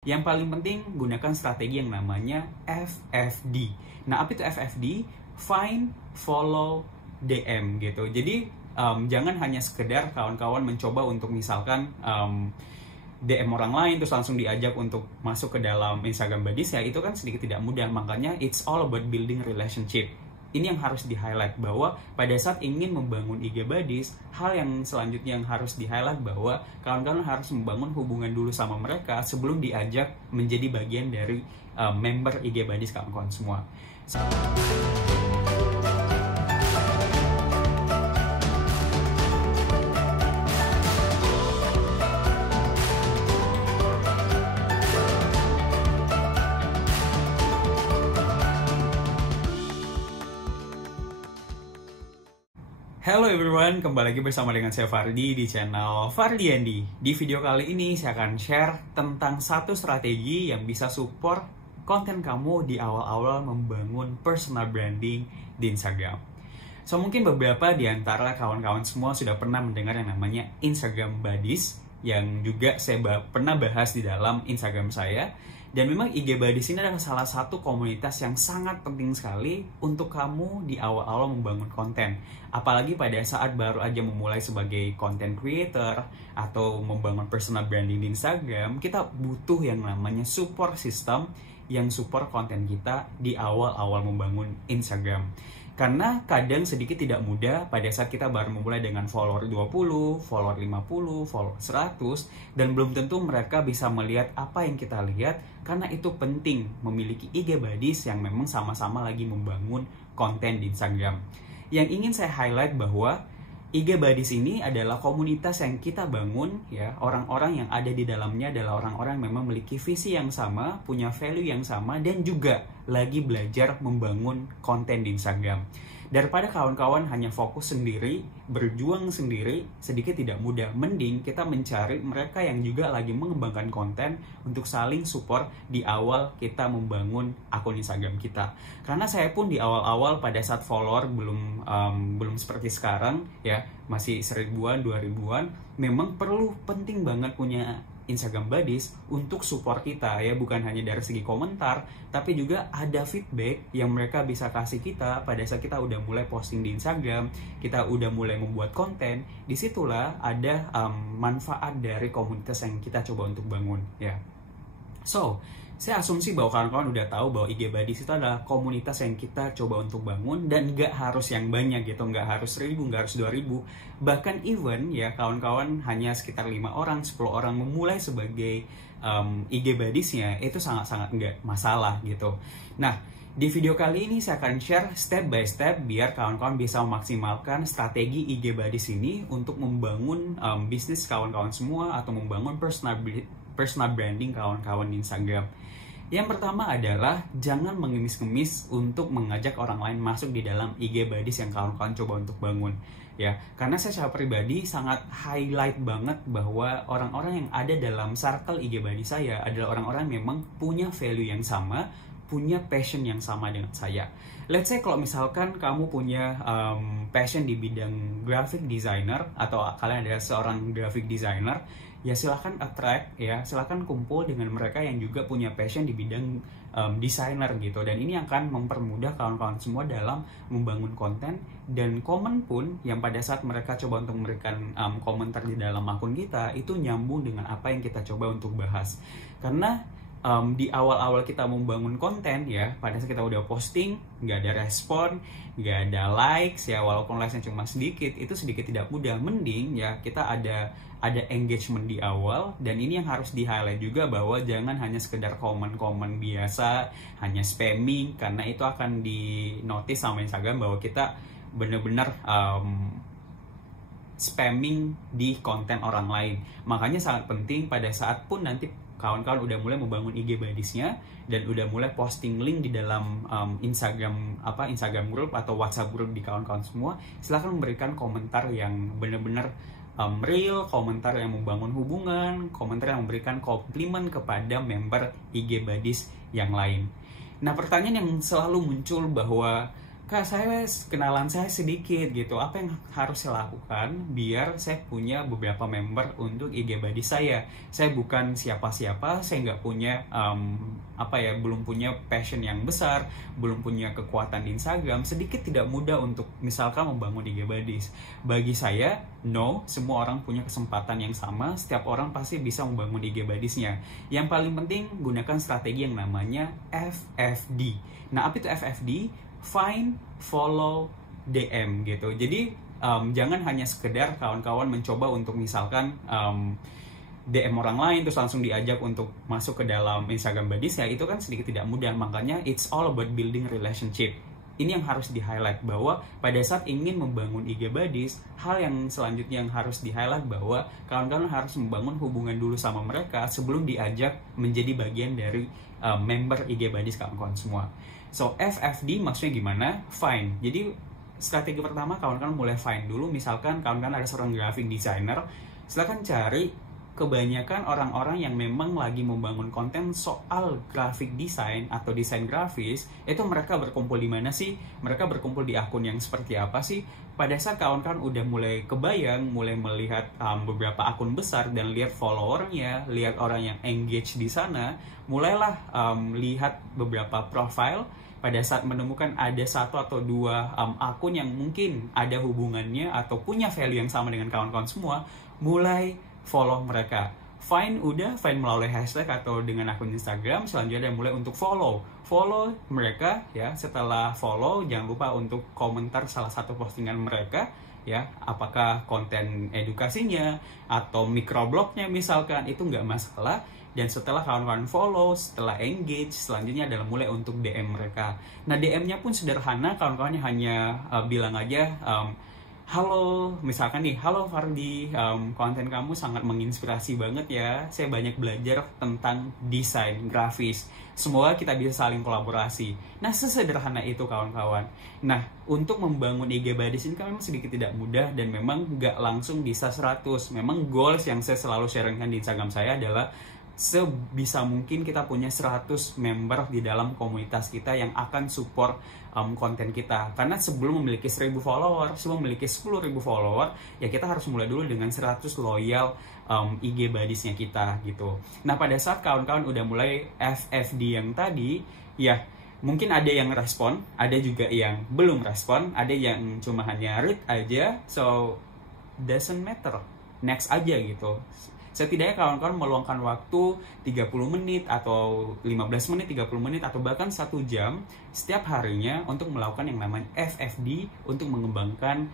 Yang paling penting, gunakan strategi yang namanya FFD. Nah, apa itu FFD? Find, Follow, DM gitu. Jadi, jangan hanya sekedar kawan-kawan mencoba untuk misalkan DM orang lain terus langsung diajak untuk masuk ke dalam Instagram Buddies, ya itu kan sedikit tidak mudah. Makanya it's all about building relationship. Ini yang harus di-highlight, bahwa pada saat ingin membangun IG Buddies, hal yang selanjutnya yang harus di-highlight bahwa kawan-kawan harus membangun hubungan dulu sama mereka sebelum diajak menjadi bagian dari member IG Buddies kawan-kawan semua. Hello everyone, kembali lagi bersama dengan saya Fardi di channel Fardi Andi. Di video kali ini saya akan share tentang satu strategi yang bisa support konten kamu di awal-awal membangun personal branding di Instagram. So mungkin beberapa di antara kawan-kawan semua sudah pernah mendengar yang namanya Instagram Buddies, yang juga saya pernah bahas di dalam Instagram saya. Dan memang IG Buddies ini adalah salah satu komunitas yang sangat penting sekali untuk kamu di awal-awal membangun konten. Apalagi pada saat baru aja memulai sebagai content creator atau membangun personal branding di Instagram, kita butuh yang namanya support system yang support konten kita di awal-awal membangun Instagram. Karena kadang sedikit tidak mudah pada saat kita baru memulai dengan follower 20, follower 50, follower 100, dan belum tentu mereka bisa melihat apa yang kita lihat. Karena itu penting memiliki IG Buddies yang memang sama-sama lagi membangun konten di Instagram. Yang ingin saya highlight bahwa IG Buddies ini adalah komunitas yang kita bangun, ya. Orang-orang yang ada di dalamnya adalah orang-orang yang memang memiliki visi yang sama, punya value yang sama, dan juga lagi belajar membangun konten di Instagram. Daripada kawan-kawan hanya fokus sendiri, berjuang sendiri, sedikit tidak mudah. Mending kita mencari mereka yang juga lagi mengembangkan konten untuk saling support di awal kita membangun akun Instagram kita. Karena saya pun di awal-awal pada saat follower belum seperti sekarang, ya, masih 1000-an, 2000-an, memang penting banget punya Instagram Buddies untuk support kita, ya, bukan hanya dari segi komentar, tapi juga ada feedback yang mereka bisa kasih kita pada saat kita udah mulai posting di Instagram, kita udah mulai membuat konten. Disitulah ada manfaat dari komunitas yang kita coba untuk bangun, ya. So, saya asumsi bahwa kawan-kawan udah tahu bahwa IG Buddies itu adalah komunitas yang kita coba untuk bangun, dan nggak harus yang banyak gitu, nggak harus 1000, nggak harus 2000, bahkan even ya kawan-kawan hanya sekitar 5 orang, 10 orang memulai sebagai IG Buddies-nya, itu sangat-sangat nggak masalah gitu. Nah, di video kali ini saya akan share step by step biar kawan-kawan bisa memaksimalkan strategi IG Buddies ini untuk membangun bisnis kawan-kawan semua atau membangun personal branding kawan-kawan di Instagram. Yang pertama adalah jangan mengemis-ngemis untuk mengajak orang lain masuk di dalam IG Buddies yang kawan-kawan coba untuk bangun, ya. Karena saya secara pribadi sangat highlight banget bahwa orang-orang yang ada dalam circle IG Buddies saya adalah orang-orang yang memang punya value yang sama, punya passion yang sama dengan saya. Let's say kalau misalkan kamu punya passion di bidang graphic designer atau kalian adalah seorang graphic designer, ya silahkan attract, ya silahkan kumpul dengan mereka yang juga punya passion di bidang designer gitu. Dan ini akan mempermudah kawan-kawan semua dalam membangun konten. Dan komen pun yang pada saat mereka coba untuk memberikan komentar di dalam akun kita, itu nyambung dengan apa yang kita coba untuk bahas. Karena di awal-awal kita membangun konten, ya, pada saat kita udah posting nggak ada respon, nggak ada likes, ya walaupun likesnya cuma sedikit, itu sedikit tidak mudah. Mending ya kita ada engagement di awal. Dan ini yang harus di highlight juga, bahwa jangan hanya sekedar komen-komen biasa, hanya spamming, karena itu akan di notice sama Instagram bahwa kita bener-bener spamming di konten orang lain. Makanya sangat penting pada saat pun nanti kawan-kawan udah mulai membangun IG Buddies-nya dan udah mulai posting link di dalam Instagram group atau WhatsApp group di kawan-kawan semua, silahkan memberikan komentar yang benar-benar real, komentar yang membangun hubungan, komentar yang memberikan komplimen kepada member IG Buddies yang lain. Nah, pertanyaan yang selalu muncul bahwa Kak, kenalan saya sedikit gitu. Apa yang harus saya lakukan biar saya punya beberapa member untuk IG body saya? Saya bukan siapa-siapa, saya nggak punya belum punya passion yang besar, belum punya kekuatan di Instagram. Sedikit tidak mudah untuk misalkan membangun IG bodies. Bagi saya, no, semua orang punya kesempatan yang sama. Setiap orang pasti bisa membangun IG bodies-nya. Yang paling penting gunakan strategi yang namanya FFD. Nah, apa itu FFD? Find, follow, DM gitu. Jadi jangan hanya sekedar kawan-kawan mencoba untuk misalkan DM orang lain terus langsung diajak untuk masuk ke dalam Instagram Buddies, ya itu kan sedikit tidak mudah. Makanya it's all about building relationship. Ini yang harus di-highlight, bahwa pada saat ingin membangun IG Buddies, hal yang selanjutnya yang harus di-highlight bahwa kawan-kawan harus membangun hubungan dulu sama mereka sebelum diajak menjadi bagian dari member IG Buddies kawan-kawan semua. So, FFD maksudnya gimana? Find. Jadi, strategi pertama kawan-kawan mulai find dulu. Misalkan kawan-kawan ada seorang graphic designer, silakan cari kebanyakan orang-orang yang memang lagi membangun konten soal graphic design atau desain grafis. Itu mereka berkumpul di mana sih? Mereka berkumpul di akun yang seperti apa sih? Pada saat kawan-kawan udah mulai kebayang, mulai melihat beberapa akun besar dan lihat followernya, lihat orang yang engage di sana, mulailah lihat beberapa profile. Pada saat menemukan ada satu atau dua akun yang mungkin ada hubungannya atau punya value yang sama dengan kawan-kawan semua, mulai follow mereka. Find melalui hashtag atau dengan akun Instagram. Selanjutnya mulai untuk follow mereka ya. Setelah follow, jangan lupa untuk komentar salah satu postingan mereka ya, apakah konten edukasinya atau microblognya misalkan, itu nggak masalah. Dan setelah kawan-kawan follow, setelah engage, selanjutnya adalah mulai untuk DM mereka. Nah, DM-nya pun sederhana, kawan-kawannya hanya bilang aja, halo, misalkan nih, halo Fardi, konten kamu sangat menginspirasi banget ya. Saya banyak belajar tentang desain grafis. Semoga kita bisa saling kolaborasi. Nah, sesederhana itu kawan-kawan. Nah, untuk membangun IG Buddies ini kan memang sedikit tidak mudah dan memang nggak langsung bisa 100. Memang goals yang saya selalu sharingkan di Instagram saya adalah sebisa mungkin kita punya 100 member di dalam komunitas kita yang akan support konten kita. Karena sebelum memiliki 1000 follower, sebelum memiliki 10.000 follower, ya kita harus mulai dulu dengan 100 loyal IG Buddies-nya kita gitu. Nah, pada saat kawan-kawan udah mulai FFD yang tadi, ya mungkin ada yang respon, ada juga yang belum respon, ada yang cuma hanya read aja, so doesn't matter, next aja gitu. Setidaknya kawan-kawan meluangkan waktu 30 menit atau 15 menit, 30 menit atau bahkan 1 jam setiap harinya untuk melakukan yang namanya FFD, untuk mengembangkan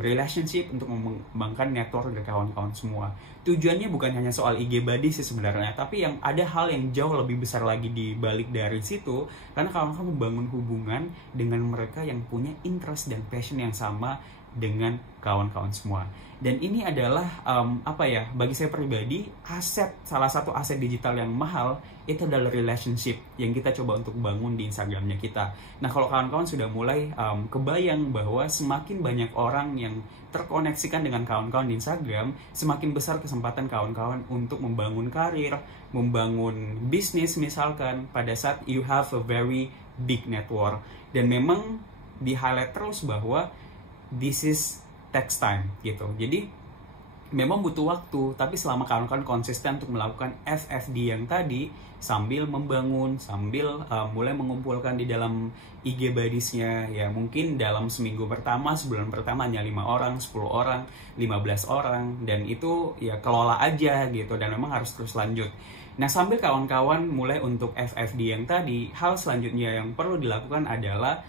relationship, untuk mengembangkan network dari kawan-kawan semua. Tujuannya bukan hanya soal IG Buddies sih sebenarnya, tapi yang ada hal yang jauh lebih besar lagi di balik dari situ, karena kawan-kawan membangun hubungan dengan mereka yang punya interest dan passion yang sama dengan kawan-kawan semua. Dan ini adalah bagi saya pribadi, salah satu aset digital yang mahal itu adalah relationship yang kita coba untuk bangun di Instagramnya kita. Nah, kalau kawan-kawan sudah mulai kebayang bahwa semakin banyak orang yang terkoneksikan dengan kawan-kawan di Instagram, semakin besar kesempatan kawan-kawan untuk membangun karir, membangun bisnis misalkan, pada saat you have a very big network. Dan memang di highlight terus bahwa this is takes time gitu. Jadi memang butuh waktu, tapi selama kawan-kawan konsisten untuk melakukan FFD yang tadi, sambil membangun, sambil mulai mengumpulkan di dalam IG Buddies-nya, ya mungkin dalam seminggu pertama, sebulan pertama hanya 5 orang, 10 orang, 15 orang, dan itu ya kelola aja gitu, dan memang harus terus lanjut. Nah, sambil kawan-kawan mulai untuk FFD yang tadi, hal selanjutnya yang perlu dilakukan adalah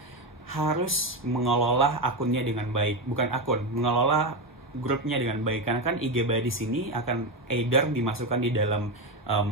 harus mengelola akunnya dengan baik. Bukan akun, mengelola grupnya dengan baik. Karena kan IG Buddies ini akan either dimasukkan di dalam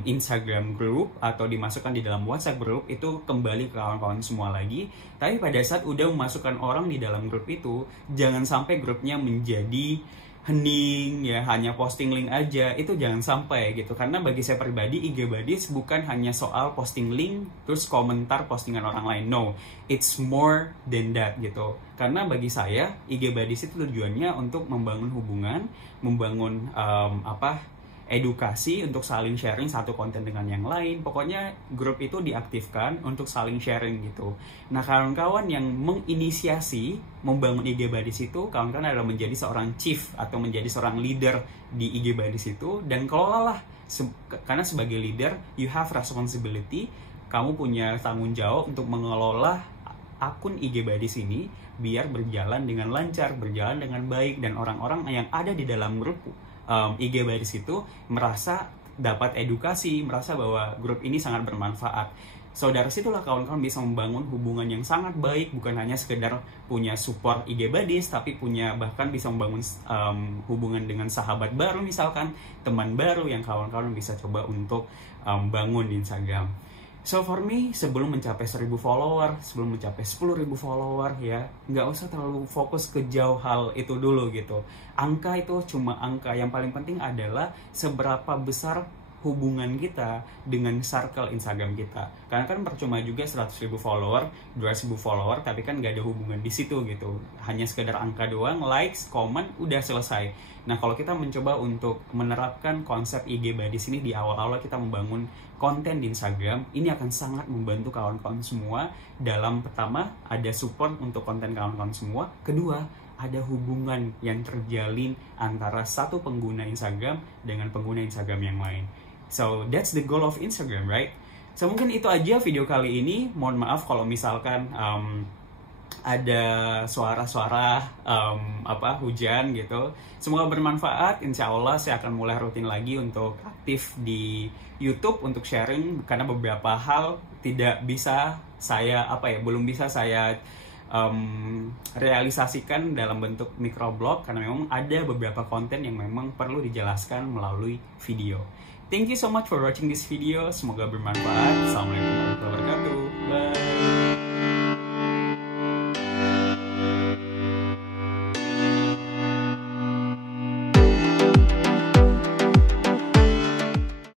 Instagram group atau dimasukkan di dalam WhatsApp group, itu kembali ke kawan-kawan semua lagi. Tapi pada saat udah memasukkan orang di dalam grup itu, jangan sampai grupnya menjadi hening ya, hanya posting link aja, itu jangan sampai gitu. Karena bagi saya pribadi, IG Buddies bukan hanya soal posting link terus komentar postingan orang lain, no, it's more than that gitu. Karena bagi saya IG Buddies itu tujuannya untuk membangun hubungan, membangun edukasi untuk saling sharing satu konten dengan yang lain. Pokoknya grup itu diaktifkan untuk saling sharing gitu. Nah, kawan-kawan yang menginisiasi membangun IG Buddies itu, kawan-kawan adalah menjadi seorang chief atau menjadi seorang leader di IG Buddies itu, dan kelolalah. Karena sebagai leader, you have responsibility, kamu punya tanggung jawab untuk mengelola akun IG Buddies ini biar berjalan dengan lancar, berjalan dengan baik, dan orang-orang yang ada di dalam grup IG Buddies itu merasa dapat edukasi, merasa bahwa grup ini sangat bermanfaat. So dari situlah kawan-kawan bisa membangun hubungan yang sangat baik, bukan hanya sekedar punya support IG Buddies, tapi bahkan bisa membangun hubungan dengan sahabat baru, misalkan teman baru yang kawan-kawan bisa coba untuk bangun di Instagram. So for me, sebelum mencapai 1000 follower, sebelum mencapai 10.000 follower ya, nggak usah terlalu fokus ke jauh hal itu dulu gitu. Angka itu cuma angka, yang paling penting adalah seberapa besar hubungan kita dengan circle Instagram kita. Karena kan percuma juga 100.000 follower, 200.000 follower, tapi kan nggak ada hubungan di situ gitu. Hanya sekedar angka doang, likes, comment, udah selesai. Nah, kalau kita mencoba untuk menerapkan konsep IG Buddies ini di awal-awal kita membangun konten di Instagram, ini akan sangat membantu kawan-kawan semua. Dalam pertama, ada support untuk konten kawan-kawan semua. Kedua, ada hubungan yang terjalin antara satu pengguna Instagram dengan pengguna Instagram yang lain. So, that's the goal of Instagram, right? So, mungkin itu aja video kali ini. Mohon maaf kalau misalkan ada suara-suara hujan gitu. Semoga bermanfaat. Insya Allah saya akan mulai rutin lagi untuk aktif di YouTube untuk sharing, karena beberapa hal tidak bisa saya belum bisa saya realisasikan dalam bentuk microblog, karena memang ada beberapa konten yang memang perlu dijelaskan melalui video. Thank you so much for watching this video. Semoga bermanfaat. Assalamualaikum warahmatullahi wabarakatuh. Bye.